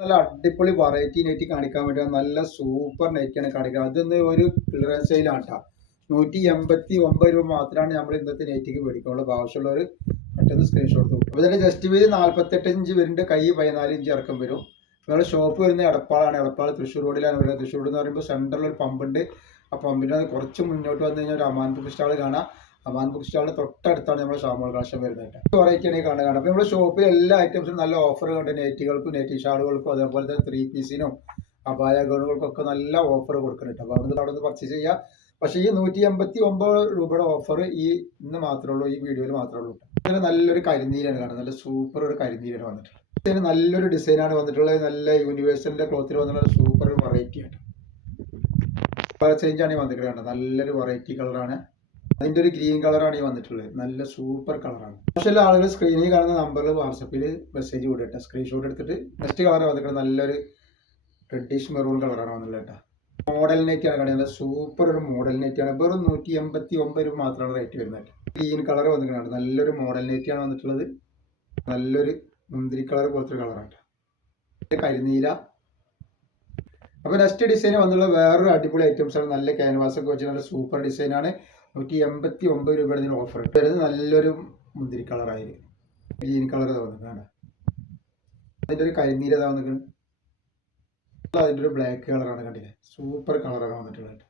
നല്ല അടിപൊളി variety net കാണിക്കാൻ വേണ്ടി നല്ല സൂപ്പർ നെറ്റാണ് കാണിക്കുന്നത്. അതൊന്ന് ഒരു ക്ലിയറൻസ് സെയിലാണ് കേട്ടോ. 189 രൂപ മാത്രമാണ് നമ്മൾ ഇന്നത്തെ നെറ്റിക്ക് മേടിക്കുള്ളൂ. ആവശ്യമുള്ളവർ പെട്ടെന്ന് സ്ക്രീൻഷോട്ട് കൊടുക്കും. അപ്പോൾ ഇതിന്റെ ജസ്റ്റ് വീതി 48 ഇഞ്ച് വരുന്നുണ്ട്, കൈ 14 ഇഞ്ച് ഇറക്കം വരും. നമ്മുടെ ഷോപ്പ് വരുന്നത് എടപ്പാളാണ്. എടപ്പാൾ തൃശ്ശൂർ റോഡിലാണ് വരുന്നത്. തൃശ്ശൂർ എന്ന് പറയുമ്പോൾ സെൻട്രലിൽ ഒരു പമ്പ് ഉണ്ട്. ആ പമ്പിൻ്റെ കുറച്ച് മുന്നോട്ട് വന്നു കഴിഞ്ഞാൽ ഒരു അമാൻ ബുക്ക് സ്റ്റാൾ കാണാം. അമാൻ ബുക്ക് സ്റ്റാളിന് തൊട്ടടുത്താണ് നമ്മുടെ ഷാമോൾ കളക്ഷൻ വരുന്നത്. വെറൈറ്റിയാണ് കാണുക. അപ്പോൾ നമ്മുടെ ഷോപ്പിൽ എല്ലാ ഐറ്റംസും നല്ല ഓഫർ കണ്ട് നെറ്റുകൾക്കും നെറ്റ് ഷാളുകൾക്കും അതേപോലെ തന്നെ 3 പീസിനും അപായ ഗൗണുകൾക്കൊക്കെ നല്ല ഓഫർ കൊടുക്കുന്നുണ്ട്. അപ്പോൾ അവിടെ പർച്ചേസ് ചെയ്യുക. പക്ഷേ ഈ 189 രൂപയുടെ ഓഫർ ഇന്ന് മാത്രമേ ഉള്ളൂ, ഈ വീഡിയോയിൽ മാത്രമേ ഉള്ളൂ. ഇതിന് നല്ലൊരു കരിനീരാണ് കാണുന്നത്. നല്ല സൂപ്പർ ഒരു കരിനീരാണ് വന്നിട്ടുള്ളത്. ഇതിന് നല്ലൊരു ഡിസൈനാണ് വന്നിട്ടുള്ളത്. നല്ല യൂണിവേഴ്സലിന്റെ ക്ലോത്തിൽ വന്നിട്ടുള്ള സൂപ്പർ ഒരു വെറൈറ്റി ആണ്. കളർ ചേഞ്ച് ആണ് ഈ വന്നിട്ടുള്ളത്. നല്ലൊരു വെറൈറ്റി കളറാണ്. അതിന്റെ ഒരു ഗ്രീൻ കളറാണ് ഈ വന്നിട്ടുള്ളത്. നല്ല സൂപ്പർ കളറാണ്. പക്ഷേ ആളുകൾ സ്ക്രീനിൽ കാണുന്ന നമ്പറിൽ വാട്സപ്പിൽ മെസ്സേജ് കൊടുക്കട്ടെ, സ്ക്രീൻഷോട്ട് എടുത്തിട്ട് നെക്സ്റ്റ് കളർ വന്നിട്ടുള്ളത് നല്ലൊരു റെഡിഷ് മെറൂൺ കളറാണ് വന്നിട്ടുള്ളത് കേട്ടോ. മോഡൽ നെറ്റ് ആണ് കാണുന്നത്. സൂപ്പർ ഒരു മോഡൽ നെറ്റ് ആണ്. വെറും 189 രൂപ മാത്രമാണ് റേറ്റ് വരുന്നത്. ഗ്രീൻ കളർ വന്നിട്ടുണ്ട്. നല്ലൊരു മോഡൽ നെറ്റ് ആണ് വന്നിട്ടുള്ളത്. നല്ലൊരു മുന്തിരി കളർ പോലത്തെ കളറാണ്. കരിനീല. അപ്പോൾ നെക്സ്റ്റ് ഡിസൈൻ വന്നുള്ള വേറൊരു അടിപൊളി ഐറ്റംസ് ആണ്. നല്ല ക്യാൻവാസ് ഒക്കെ വെച്ച് നല്ല സൂപ്പർ ഡിസൈനാണ്. 189 രൂപയുടെ ഇതിന് ഓഫർ വരുന്നത്. നല്ലൊരു മുന്തിരി കളറായി ഗ്രീൻ കളർ വന്നിട്ടാണ്. അതിൻ്റെ ഒരു കരിനീല വന്നിട്ടുണ്ട്. അതിൻ്റെ ഒരു ബ്ലാക്ക് കളറാണ് കണ്ടില്ലേ. സൂപ്പർ കളറാണ് വന്നിട്ടുള്ളത്.